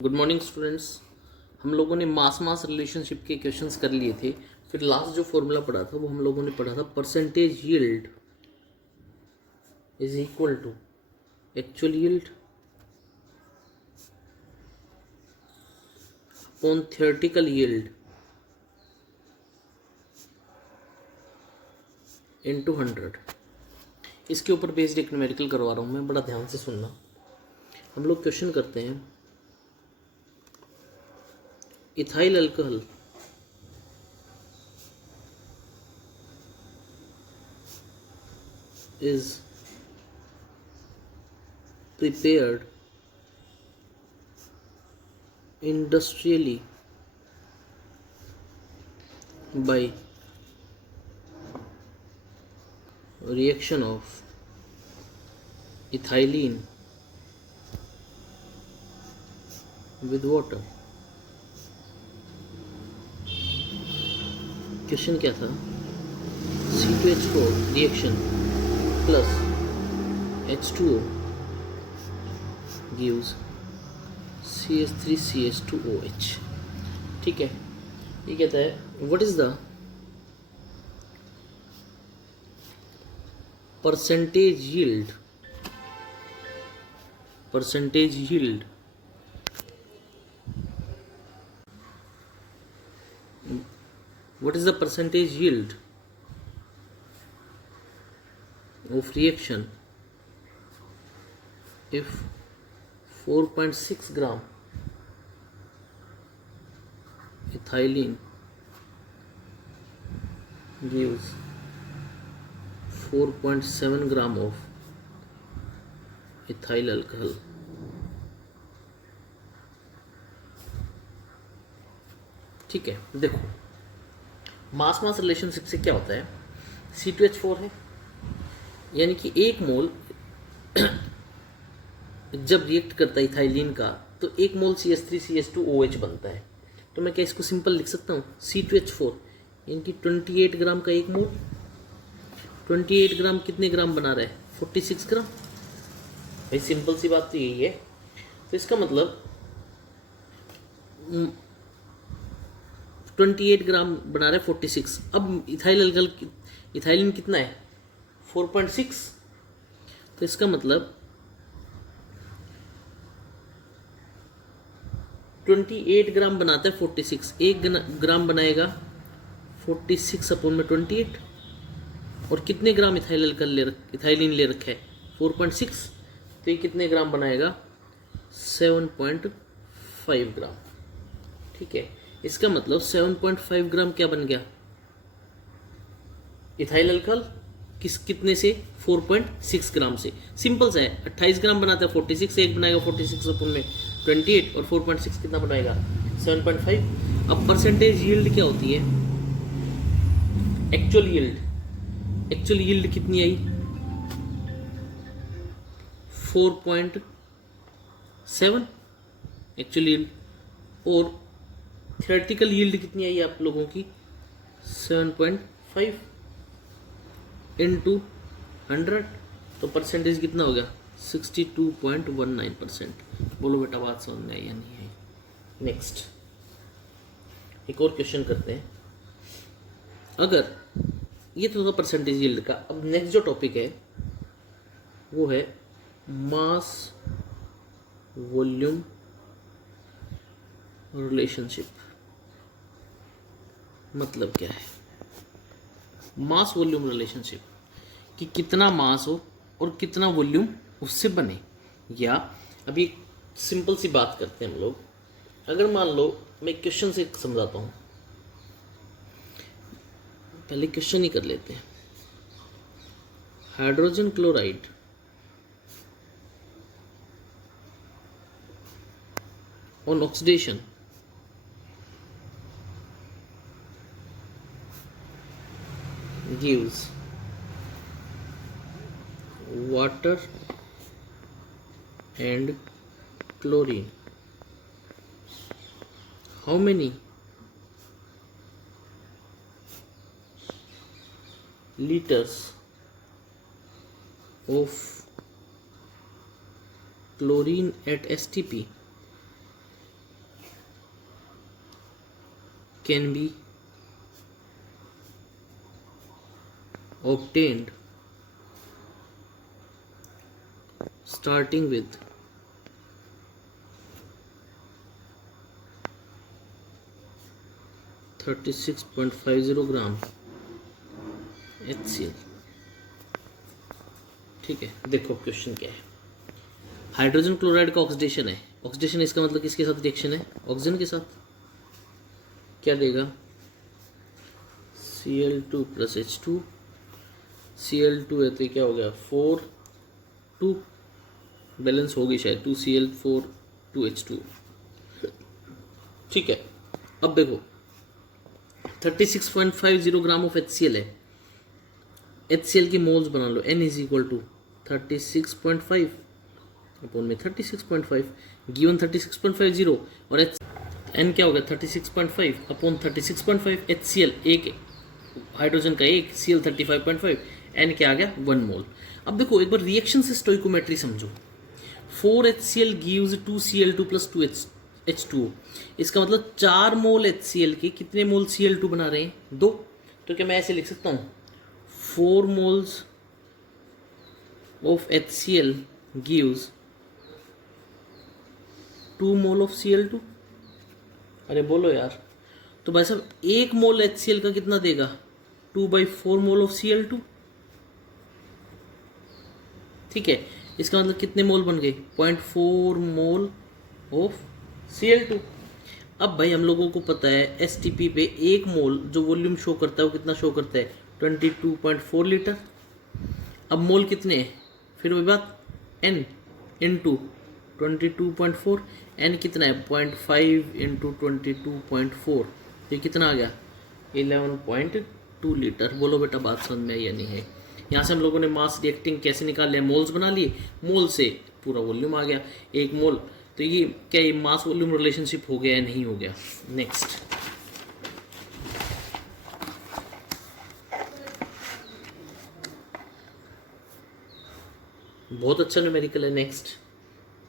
Good morning students. हम लोगों ने मास रिलेशनशिप के क्वेश्चंस कर लिए थे। फिर लास्ट जो फॉर्मूला पढ़ा था वो हम लोगों ने पढ़ा था percentage yield is equal to actual yield upon theoretical yield into 100। इसके ऊपर बेस्ड एक न्यूमेरिकल करवा रहा हूँ मैं, बड़ा ध्यान से सुनना। हम लोग क्वेश्चन करते हैं, ethyl alcohol is prepared industrially by reaction of ethylene with water। Question क्या था? C2H4 reaction plus H2O gives CH3CH2OH। ठीक है, ये कहता है what is the percentage yield what is the percentage yield of reaction if 4.6 gram ethylene gives 4.7 gram of ethyl alcohol। ठीक है, देखो मास रिलेशनशिप से क्या होता है। C2H4 है, यानी कि एक मोल जब रिएक्ट करता है इथाइलिन का तो एक मोल CH3CH2OH बनता है। तो मैं क्या इसको सिंपल लिख सकता हूँ, C2H4 यानी कि 28 ग्राम का एक मोल। 28 ग्राम कितने ग्राम बना रहा है? 46 ग्राम। भाई सिंपल सी बात तो यही है। तो इसका मतलब 28 ग्राम बना रहा है 46। अब इथाइलिन कितना है? 4.6। तो इसका मतलब 28 ग्राम बनाता है 46। एक ग्राम बनाएगा 46 अपॉन में 28। और कितने ग्राम इथाइलिन ले रखा है? 4.6। तो ये कितने ग्राम बनाएगा? 7.5 ग्राम। ठीक है, इसका मतलब 7.5 ग्राम क्या बन गया? इथाइल अल्कोहल कितने से? 4.6 ग्राम से। सिंपल सा है, 28 ग्राम बनाता है 46, एक बनाएगा 46 अपन में 28 और 4.6 कितना बनाएगा? 7.5। अब परसेंटेज यील्ड क्या होती है? एक्चुअल यील्ड कितनी आई? 4.7 एक्चुअल यील्ड। और थियोरेटिकल यील्ड कितनी आई आप लोगों की? 7.5 इंटू 100। तो परसेंटेज कितना हो गया? 62.19%। बोलो बेटा, बात समझ में आई या नहीं आई? नेक्स्ट एक और क्वेश्चन करते हैं। अगर ये तो था परसेंटेज यील्ड का। अब नेक्स्ट जो टॉपिक है वो है मास वॉल्यूम रिलेशनशिप। मतलब क्या है मास वॉल्यूम रिलेशनशिप? कि कितना मास हो और कितना वॉल्यूम उससे बने। या अभी सिंपल सी बात करते हैं हम लोग। अगर मान लो, मैं क्वेश्चन से समझाता हूँ, पहले क्वेश्चन ही कर लेते हैं। Hydrogen chloride on oxidation gives water and chlorine. How many liters of chlorine at STP can be obtained starting with 36.50 gram HCl। ठीक है, देखो क्वेश्चन क्या है। हाइड्रोजन क्लोराइड का ऑक्सीडेशन है। ऑक्सीडेशन इसका मतलब किसके साथ रिएक्शन है? ऑक्सीजन के साथ। क्या देगा? Cl2 प्लस H2, Cl2 है तो क्या हो गया 4 2 बैलेंस होगी शायद 2Cl4 2H2। ठीक है, अब देखो 36.50 ग्राम ऑफ HCl है। HCl की मोल्स बना लो, N is equal to 36.5 upon में 36.5 गिवन 36.50 और N क्या हो गया 36.5 अपॉन 36.5। HCl एक हाइड्रोजन का एक, Cl 35.5, N क्या आ गया 1 मोल। अब देखो एक बार रिएक्शन से स्टोइकोमेट्री समझो। 4HCl gives 2Cl2 plus 2H2O। इसका मतलब 4 मोल HCl के कितने मोल Cl2 बना रहे हैं? 2। तो क्या मैं ऐसे लिख सकता हूँ 4 moles of HCl gives 2 mole of Cl2। अरे बोलो यार, तो भाई साहब 1 मोल HCl का कितना देगा? 2/4 मोल ऑफ Cl2। ठीक है, इसका मतलब कितने मोल बन गए? 0.4 मोल ऑफ Cl2। अब भाई हम लोगों को पता है STP पे 1 मोल जो वॉल्यूम शो करता है वो कितना शो करता है? 22.4 लीटर। अब मोल कितने हैं? फिर वही बात N इंटू 22.4। N कितना है? 0.5 इंटू 22.4, तो ये कितना आ गया? 11.2 लीटर। बोलो बेटा बात समझ में आई या नहीं है? यहाँ से हम लोगों ने मास रिएक्टिंग कैसे निकाल लिया? मोल्स बना लिए, मोल से पूरा वॉल्यूम आ गया 1 मोल। तो ये क्या ये मास वॉल्यूम रिलेशनशिप हो गया या नहीं हो गया? नेक्स्ट, बहुत अच्छा न्यूमेरिकल है। Next,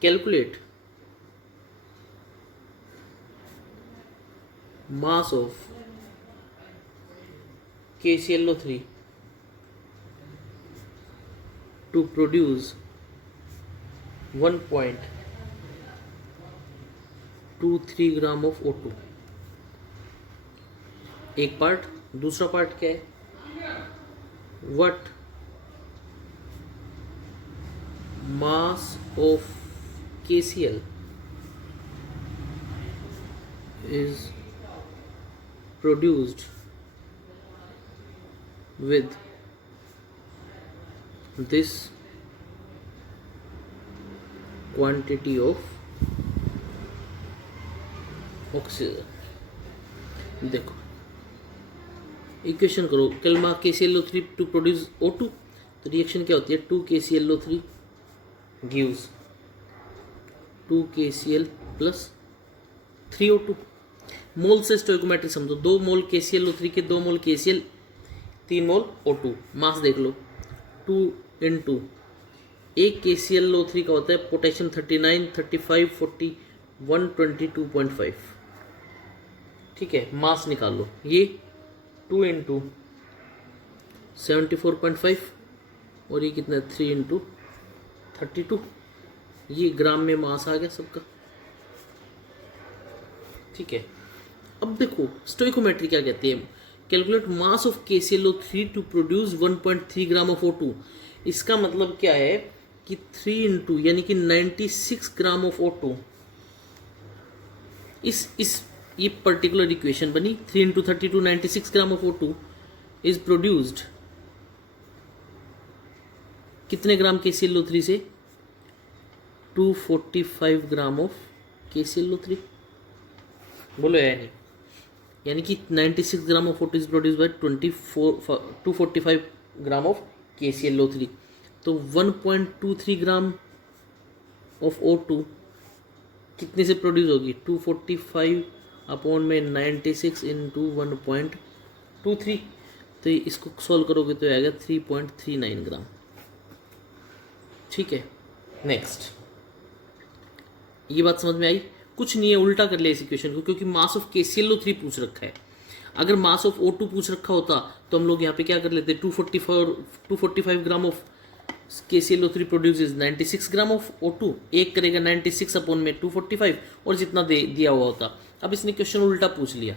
calculate mass of KClO3 to produce 1.23 gram of O2। एक पार्ट। दूसरा पार्ट क्या है? What mass of KCl is produced with this quantity of oxygen। देखो इक्वेशन करो, कलमा KClO3 टू प्रोड्यूस O2, तो रिएक्शन क्या होती है? 2KClO3 gives 2KCl plus 3O2। मोल से स्टोइकोमेट्री समझो, 2 मोल KClO3 के 2 मोल KCl 3 मोल O2। मास देख लो 2 इंटू एक KClO3 का होता है पोटेशियम 39 35 40 122.5। ठीक है, मास निकाल लो। ये 2 इंटू 74.5 और ये कितना 3 इंटू 32। ये ग्राम में मास आ गया सबका। ठीक है, अब देखो स्टोइकोमेट्री क्या कहती है? Calculate mass of KClO3 to produce 1.3 gram of O2। इसका मतलब क्या है कि 3 इंटू यानी कि 96 ग्राम ऑफ O2। इस ये पर्टिकुलर इक्वेशन बनी 3 into 32 96 gram of O2 is produced कितने ग्राम KClO3 से? 245 ग्राम ऑफ KClO3। बोलो या नहीं? यानी कि 96 ग्राम of O2 is produce by 245 gram of KClO3। तो 1.23 ग्राम ऑफ O2 कितने से प्रोड्यूस होगी? 245 अपॉन में 96 इंटू 1.23। तो इसको सॉल्व करोगे तो आएगा 3.39 ग्राम। ठीक है, नेक्स्ट, ये बात समझ में आई? कुछ नहीं है, उल्टा कर लिया इस इक्वेशन को, क्योंकि मास ऑफ KClO3 पूछ रखा है। अगर मास ऑफ O2 पूछ रखा होता तो हम लोग यहाँ पे क्या कर लेते, 245 gram of KClO3 produces 96 gram of O2, एक करेगा 96 अपॉन में 245 और जितना दिया हुआ होता। अब इसने क्वेश्चन उल्टा पूछ लिया,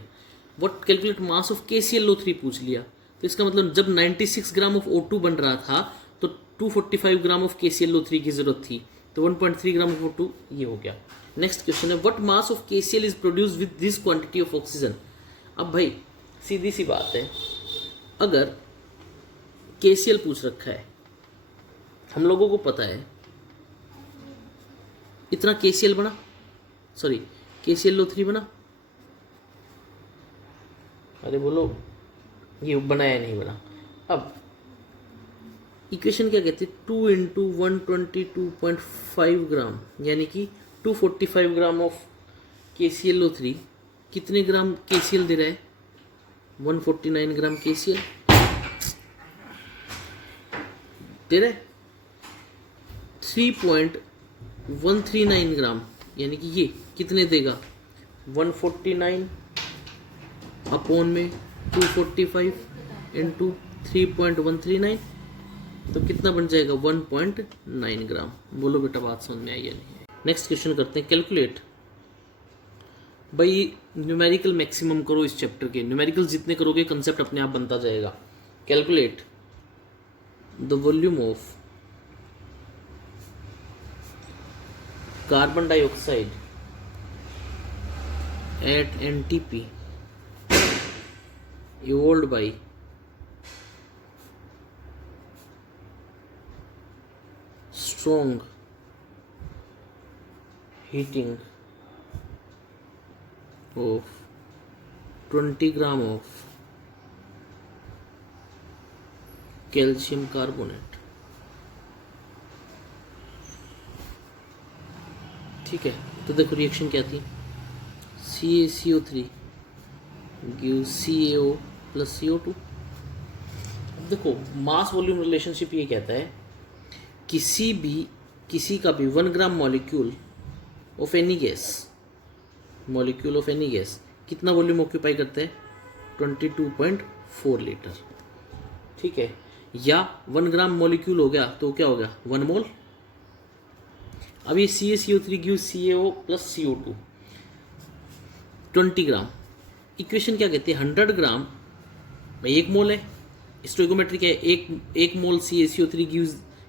what calculate mass of KClO3 पूछ लिया, तो इसका मतलब जब 96 ग्राम ऑफ O2 बन रहा था तो 245 ग्राम ऑफ KClO3 की जरूरत थी, तो 1.3 ग्राम ऑफ O2 ये हो गया। नेक्स्ट क्वेश्चन है, what mass of KCl is produce with this quantity of oxygen. अब भाई सीधी सी बात है, अगर KCl पूछ रखा है, हम लोगों को पता है इतना KCl बना, सॉरी KClO3 बना, अरे बोलो ये बना या नहीं बना। अब इक्वेशन क्या कहती है, 2 इंटू 122.5 ग्राम यानी कि 245 ग्राम ऑफ KClO3 कितने ग्राम KCl दे रहा है, 149 ग्राम KCl दे रहा है। 3.139 ग्राम यानी कि ये कितने देगा, 149 अपॉन में 245 इंटू 3.139, तो कितना बन जाएगा 1.9 ग्राम। बोलो बेटा बात समझ में आई या नहीं। नेक्स्ट क्वेश्चन करते हैं, कैलकुलेट। भाई न्यूमेरिकल मैक्सिमम करो इस चैप्टर के, न्यूमेरिकल जितने करोगे कंसेप्ट अपने आप बनता जाएगा। Calculate the volume of carbon dioxide eight NTP evolved by strong heating of 20 gram of calcium carbonate। ठीक है, तो देखो रिएक्शन क्या थी, CaCO3 gives CaO plus CO2। अब देखो मास वॉल्यूम रिलेशनशिप ये कहता है किसी का भी 1 gram molecule of any gas, molecule of any gas कितना वॉल्यूम ऑक्यूपाई करता है, 22.4 लीटर। ठीक है, या 1 ग्राम मॉलिक्यूल हो गया तो क्या हो गया 1 मोल। अब ये CaCO3 gives CaO plus CO2 20 ग्राम। इक्वेशन क्या कहती है, 100 ग्राम में 1 मोल है, स्टोइकोमेट्री क्या है, एक मोल CaCO3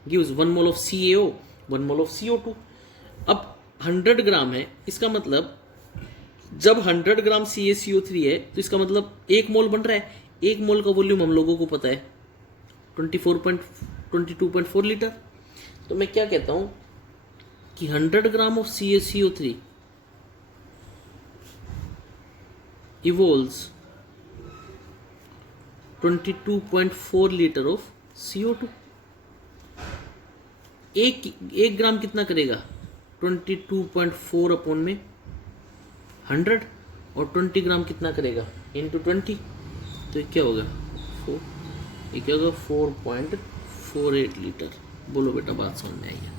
gives 1 mole of CaO 1 mole of CO2। अब 100 ग्राम है, इसका मतलब जब 100 ग्राम CaCO3 है तो इसका मतलब 1 मोल बन रहा है। 1 मोल का वॉल्यूम हम लोगों को पता है 22.4 लीटर। तो मैं क्या कहता हूं कि 100 gram of CaCO3 evolves 22.4 litre of CO2। एक ग्राम कितना करेगा 22.4 अपॉन में 100 और 20 ग्राम कितना करेगा इंटू 20, तो ये क्या होगा 4, ये क्या होगा 4.48 लीटर। बोलो बेटा बात समझ में आई है,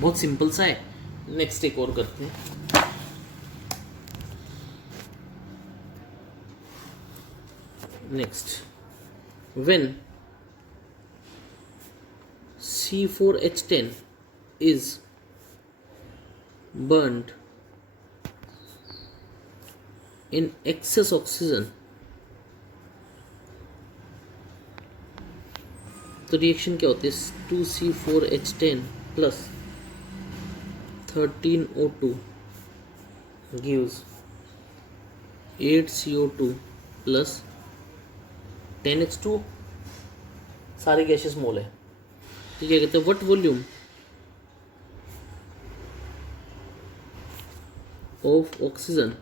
बहुत सिंपल सा है। नेक्स्ट एक और करते हैं, next when C4H10 is burned in excess oxygen, तो रिएक्शन क्या होती है, 2C4H10 plus 13O2 gives 8CO2 plus 10H2, सारे गैसेस मोल है। तो क्या कहते हैं, what volume of oxygen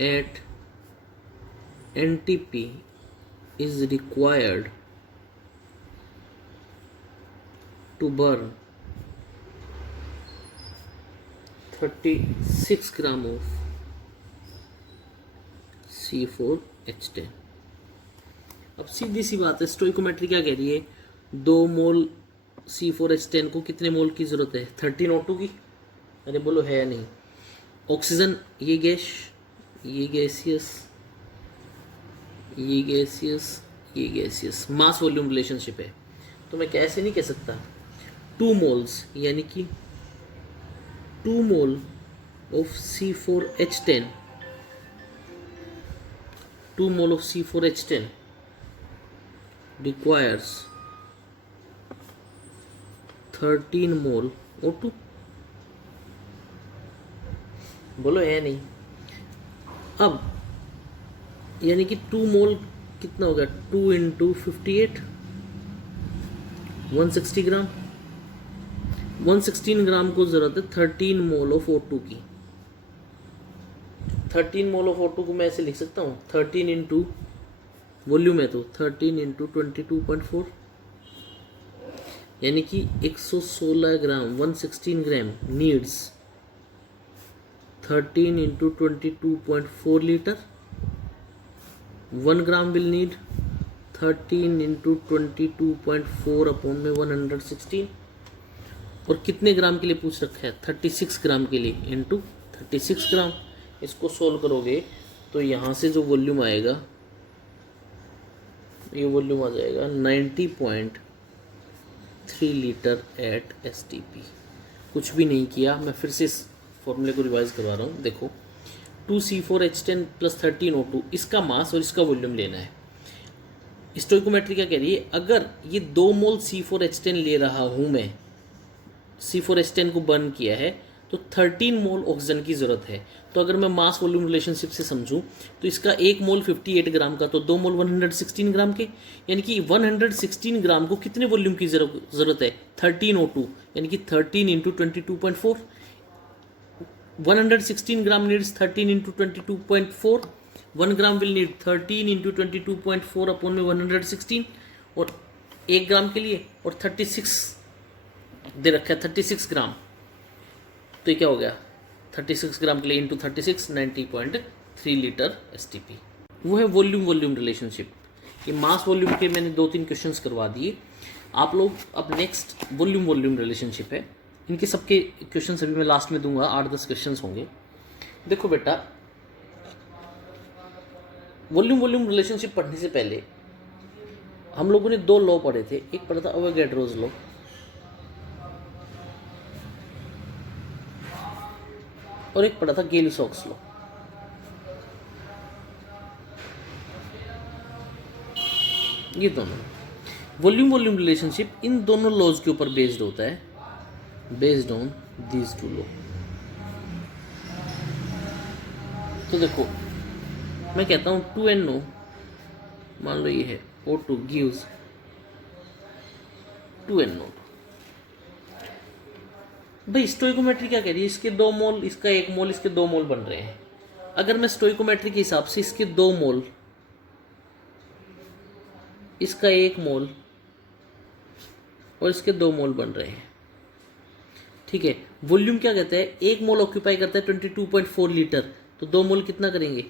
at NTP is required to burn 36 gram of C4H10। अब सीधी सी बात है, स्टोइकोमेट्री क्या कह रही है, 2 मोल C4H10 को कितने मोल की जरूरत है, 13O2 की। अरे बोलो है या नहीं, ऑक्सीजन ये गैस, ये गैसियस, ये गैसियस, ये गैसियस, मास वॉल्यूम रिलेशनशिप है। तो मैं कैसे नहीं कह सकता 2 मोल्स यानी कि 2 mole of C4H10, 2 mole of C4H10 requires 13 mole O2। बोलो है नहीं। अब यानी कि 2 मोल कितना हो गया, 2 इंटू 58, 160 ग्राम। 116 ग्राम को जरूरत है 13 मोल ऑफ O2 की। 13 मोल ऑफ O2 को मैं ऐसे लिख सकता हूँ 13 इंटू वॉल्यूम है तो 13 इंटू 22.4 यानी कि 116 gram, 116 gram needs 13 into 22.4 litre. 1 gram will need 13 into 22.4 upon में 116। और कितने ग्राम के लिए पूछ रखा है, 36 ग्राम के लिए, इंटू 36 ग्राम। इसको सोल्व करोगे तो यहाँ से जो वॉल्यूम आएगा, ये वॉल्यूम आ जाएगा 90.3 लीटर एट STP। कुछ भी नहीं किया, मैं फिर से इस फॉर्मूले को रिवाइज करवा रहा हूँ। देखो 2C4H10 प्लस 13O2, इसका मास और इसका वॉल्यूम लेना है। स्टोइकोमेट्री क्या कह रही है, अगर ये 2 मोल C4H10 ले रहा हूँ मैं, C4H10 को बर्न किया है तो 13 मोल ऑक्सीजन की ज़रूरत है। तो अगर मैं मास वॉल्यूम रिलेशनशिप से समझूं तो इसका 1 मोल 58 ग्राम का, तो 2 मोल 116 ग्राम के, यानी कि 116 ग्राम को कितने वॉल्यूम की ज़रूरत है, 13O2, यानी कि 13 into 22.4। 116 gram needs 13 into 22.4, 1 gram will need 13 into 22.4 upon में 116, और 1 ग्राम के लिए और 36 दे रखा है 36 ग्राम, तो ये क्या हो गया 36 ग्राम के लिए इंटू 36, 90.3 लीटर STP। वो है वॉल्यूम वॉल्यूम रिलेशनशिप। ये मास वॉल्यूम के मैंने 2-3 क्वेश्चंस करवा दिए आप लोग। अब नेक्स्ट वॉल्यूम वॉल्यूम रिलेशनशिप है, इनके सबके क्वेश्चंस अभी मैं लास्ट में दूंगा, 8-10 क्वेश्चंस होंगे। देखो बेटा, वॉल्यूम वॉल्यूम रिलेशनशिप पढ़ने से पहले हम लोगों ने 2 लॉ पढ़े थे। एक पढ़ा था अवोगाड्रोस लॉ, और एक पढ़ा था गेल-सॉक्स लॉ। ये दोनों वॉल्यूम वॉल्यूम रिलेशनशिप इन दोनों लॉज के ऊपर बेस्ड होता है, बेस्ड ऑन दीज 2 लॉ। तो देखो मैं कहता हूँ 2NO, मान लो ये है O2 गिव्स 2NO। भाई स्टोइकोमेट्री क्या कह रही है, इसके 2 मोल, इसका 1 मोल, इसके 2 मोल बन रहे हैं। अगर मैं स्टोइकोमेट्री के हिसाब से इसके 2 मोल, इसका 1 मोल और इसके 2 मोल बन रहे हैं, ठीक है। वॉल्यूम क्या कहता है, 1 मोल ऑक्यूपाई करता है 22.4 लीटर, तो 2 मोल कितना करेंगे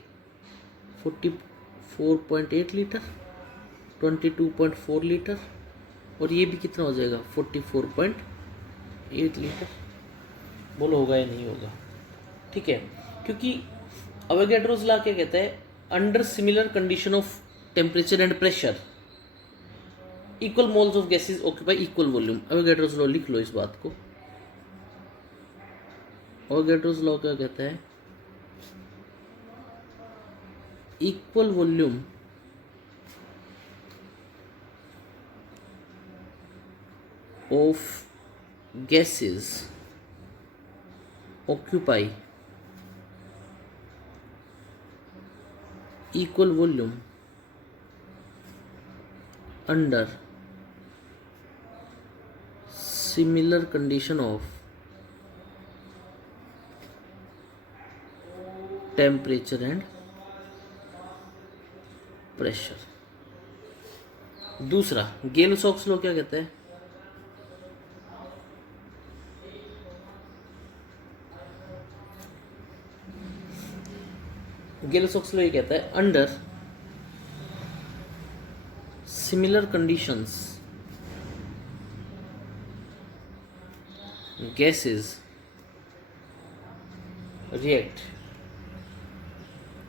44.8 लीटर, 22.4 लीटर, और ये भी कितना हो जाएगा 44.8 लीटर। बोलो होगा या नहीं होगा, ठीक है। क्योंकि अवोगाड्रोस लॉ क्या कहता है, under similar condition of temperature and pressure equal moles of gases occupy equal volume. Avogadro's law लिख लो इस बात को। अवोगाड्रोस लॉ क्या कहता है, equal volume of gases occupy equal volume under similar condition of temperature and pressure. दूसरा गेल-सॉक्स law क्या कहता है, गेल-सॉक्स लॉ ये कहता है under similar conditions gases react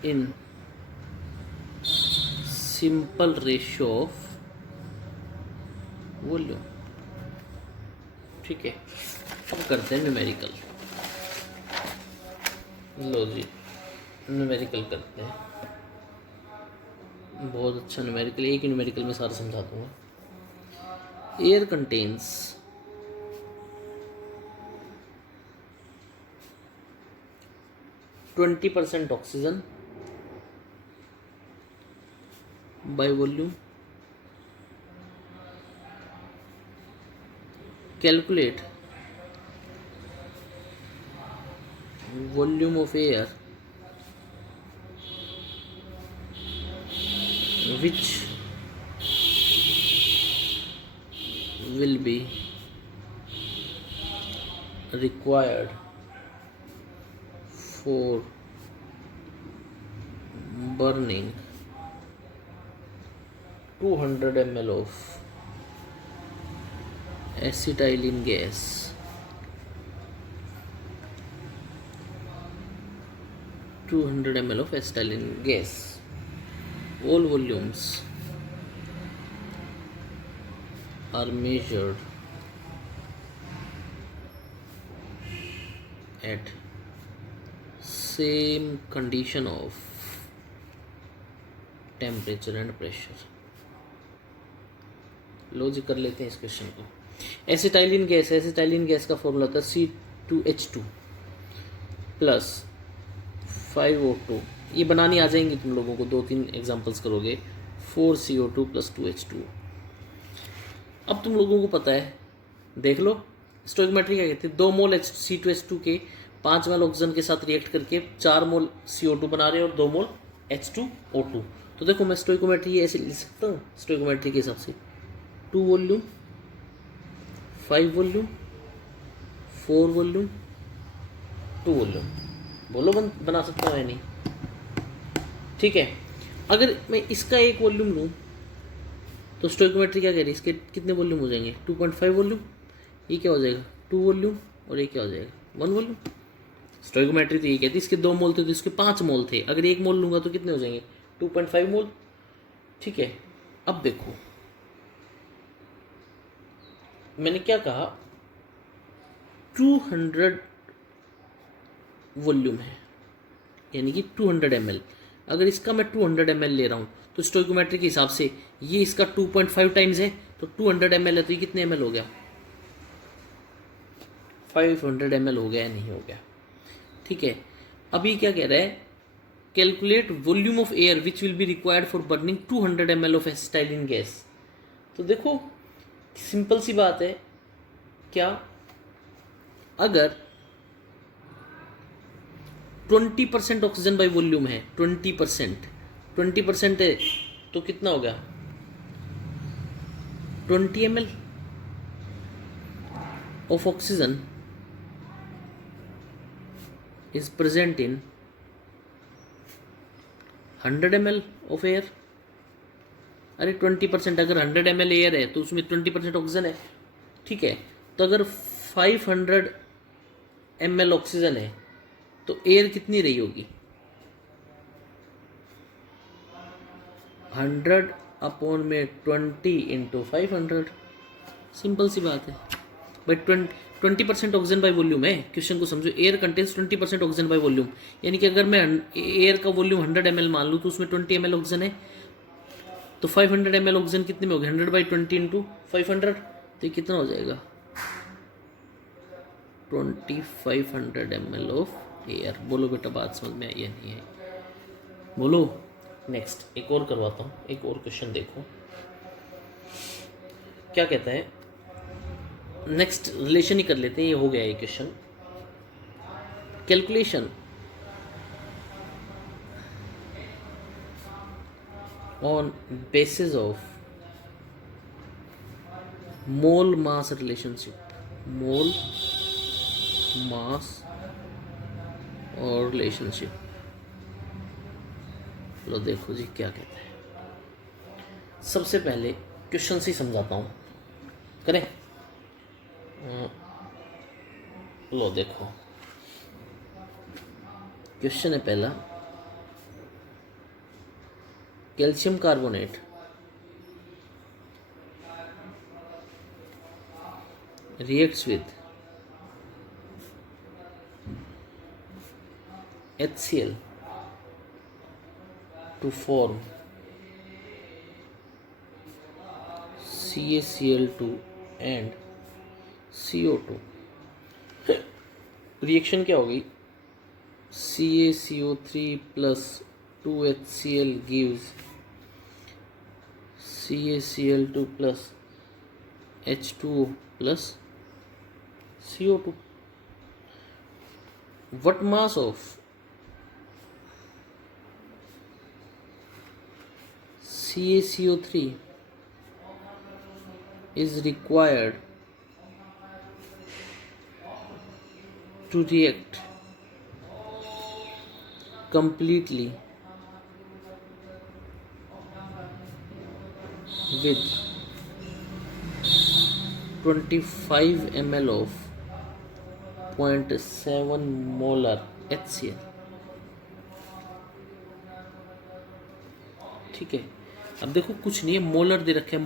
in simple ratio of volume. ठीक है, अब करते हैं न्यूमेरिकल। लो जी, न्यूमेरिकल करते हैं। बहुत अच्छा न्यूमेरिकल, एक ही न्यूमेरिकल में सारा समझा दूंगा। Air contains 20% oxygen by volume। Calculate volume of air which will be required for burning 200 ml of acetylene gas, 200 ml of acetylene gas। All volumes are measured at same condition of temperature and pressure। लो जी, कर लेते हैं इस question को। Acetylene gas, acetylene gas का formula था C2H2 plus 5O2। ये बनानी आ जाएंगी तुम लोगों को, 2-3 एग्जांपल्स करोगे। 4CO2 plus 2H2। अब तुम लोगों को पता है, देख लो स्टोइकोमेट्री क्या कहती है। 2 मोल C2H2 के 5 मोल ऑक्सीजन के साथ रिएक्ट करके 4 मोल CO2 बना रहे हैं और 2 मोल H2O2। तो देखो मैं स्टोइकोमेट्री ऐसे लिख सकता हूँ, स्टोइकोमेट्री के हिसाब से 2 वॉल्यूम 5 वॉल्यूम 4 वॉल्यूम 2 वॉल्यूम। बोलो बना सकता हूँ या नहीं? ठीक है, अगर मैं इसका एक वॉल्यूम लूँ तो स्टोइकोमेट्री क्या कह रही है, इसके कितने वॉल्यूम हो जाएंगे? 2.5 वॉल्यूम। ये क्या हो जाएगा? 2 वॉल्यूम। और ये क्या हो जाएगा? 1 वॉल्यूम। स्टोइकोमेट्री तो ये कहती है इसके 2 मोल थे तो इसके 5 मोल थे, अगर 1 मोल लूँगा तो कितने हो जाएंगे? 2.5 मोल। ठीक है, अब देखो मैंने क्या कहा, 200 वॉल्यूम है यानी कि 200 ml। अगर इसका मैं 200 ml ले रहा हूँ तो स्टोइकोमेट्री के हिसाब से ये इसका 2.5 टाइम्स है, तो 200 ml है तो ये कितने ml हो गया? 500 ml हो गया या नहीं हो गया? ठीक है, अभी क्या कह रहा है, calculate volume of air which will be required for burning 200 ml of acetylene gas. तो देखो सिंपल सी बात है, क्या अगर 20% ऑक्सीजन बाई वॉल्यूम है, 20% है तो कितना हो गया? 20 ml of oxygen is present in 100 ml of air। अरे 20%, अगर 100 ml एयर है तो उसमें 20% ऑक्सीजन है। ठीक है, तो अगर 500 ml ऑक्सीजन है तो एयर कितनी रही होगी? 100 अपॉन में 20 इंटू 500। सिंपल सी बात है भाई। 20% ऑक्सीजन बाई वॉल्यूम है, क्वेश्चन को समझो। Air contains 20% oxygen by volume, यानी कि अगर मैं एयर का वॉल्यूम 100 ml मान लूँ तो उसमें 20 ml ऑक्सीजन है, तो 500 ml ऑक्सीजन कितने में होगा? 100 बाई 20 इंटू 500, तो ये कितना हो जाएगा? 2500 ml ऑफ एयर। बोलो बेटा बात समझ में आई या नहीं है? बोलो। नेक्स्ट एक और करवाता हूँ, एक और क्वेश्चन देखो क्या कहता है। नेक्स्ट रिलेशन ही कर लेते हैं, ये हो गया ये question. Calculation on basis of mole mass relationship, mole mass और रिलेशनशिप। लो देखो जी क्या कहते हैं। सबसे पहले क्वेश्चन से ही समझाता हूँ, करें? लो देखो, क्वेश्चन है पहला, calcium carbonate reacts with HCl to form CaCl2 and CO2. Reaction क्या होगी? CaCO3 plus 2HCl gives CaCl2 plus H2O plus CO2. What mass of CaCO3 is required to react completely with 25 ml of 0.7 molar HCl. ठीक है, अब देखो कुछ नहीं है, molar दे रखे हैं,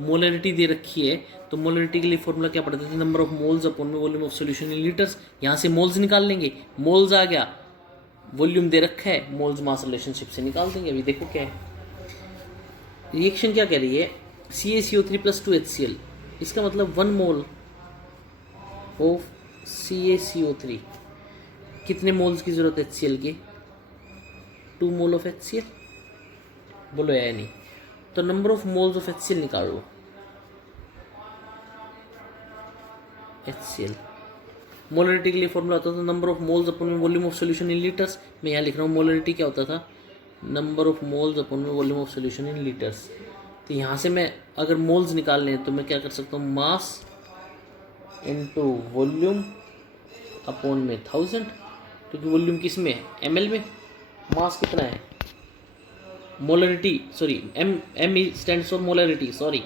मोलरिटी दे रखी है, तो मोलरिटी के लिए फॉर्मूला क्या पढ़ते थे? नंबर ऑफ मोल्स अपॉन में volume of solution in litres. यहाँ से मोल्स निकाल लेंगे, मोल्स आ गया, वॉल्यूम दे रखा है, मोल्स मास रिलेशनशिप से निकाल देंगे। अभी देखो क्या है रिएक्शन, क्या कह रही है? CaCO3 plus 2HCl, इसका मतलब 1 मोल ऑफ CaCO3, कितने मोल्स की जरूरत है HCl की? 2 मोल ऑफ HCl। बोलो या नहीं? तो number of moles of HCl निकालो। HCl मोलरिटी के लिए फॉर्मूला होता था नंबर ऑफ मोल्स अपॉन में volume of solution in litres. मैं यहाँ लिख रहा हूँ मोलरिटी क्या होता था? नंबर ऑफ मोल्स अपॉन में volume of solution in litres. तो यहाँ से मैं अगर मोल्स निकालने हैं तो मैं क्या कर सकता हूँ? मास इनटू वॉल्यूम अपॉन में 1000, क्योंकि वॉल्यूम किस में है? ml में। मास कितना है? Molarity, sorry m stands for molarity, sorry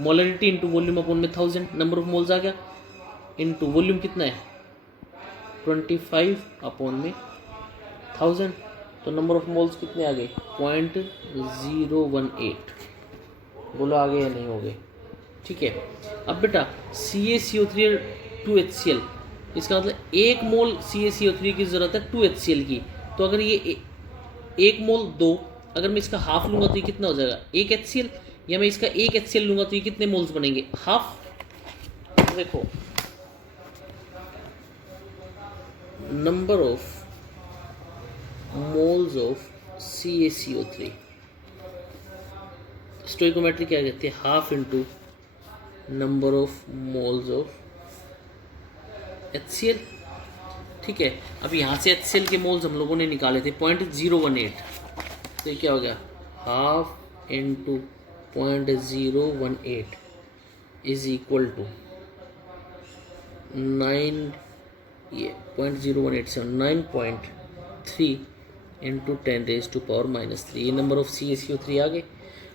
molarity into volume upon में 1000, नंबर ऑफ मोल्स आ गया, इंटू वॉल्यूम कितना है? 25 अपॉन में 1000, तो नंबर ऑफ मोल्स कितने आ गए? 0.018। बोलो आगे या नहीं हो गए? ठीक है, अब बेटा CaCO3 2HCl, इसका मतलब 1 मोल CaCO3 की ज़रूरत है 2HCl की। तो अगर ये 1 मोल 2, अगर मैं इसका हाफ लूँगा तो ये कितना हो जाएगा? 1 HCl, या मैं इसका 1 HCl लूँगा तो ये कितने मोल्स बनेंगे? हाफ। देखो number of moles of CaCO3, stoichiometry क्या कहते हैं? Half into number of moles of HCl। ठीक है, अब यहाँ से HCl के मोल्स हम लोगों ने निकाले थे 0.018, तो ये क्या हो गया? Half into 0.018 is equal to 9, ये 9.3 इंटू 10⁻³ ये नंबर ऑफ CaCO3 आ गए।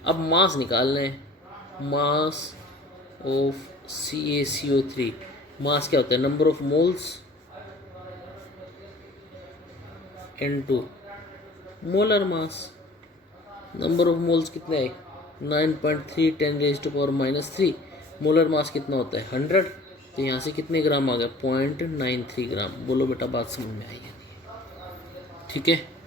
अब मास निकालना है, मास ऑफ CaCO3, मास क्या होता है? Number of moles into molar mass. Number of moles कितने है? 9.3 10⁻³ मोलर मास कितना होता है? 100। तो यहाँ से कितने ग्राम आ गया? 0.93 ग्राम। बोलो बेटा बात समझ में आई है? ठीक है।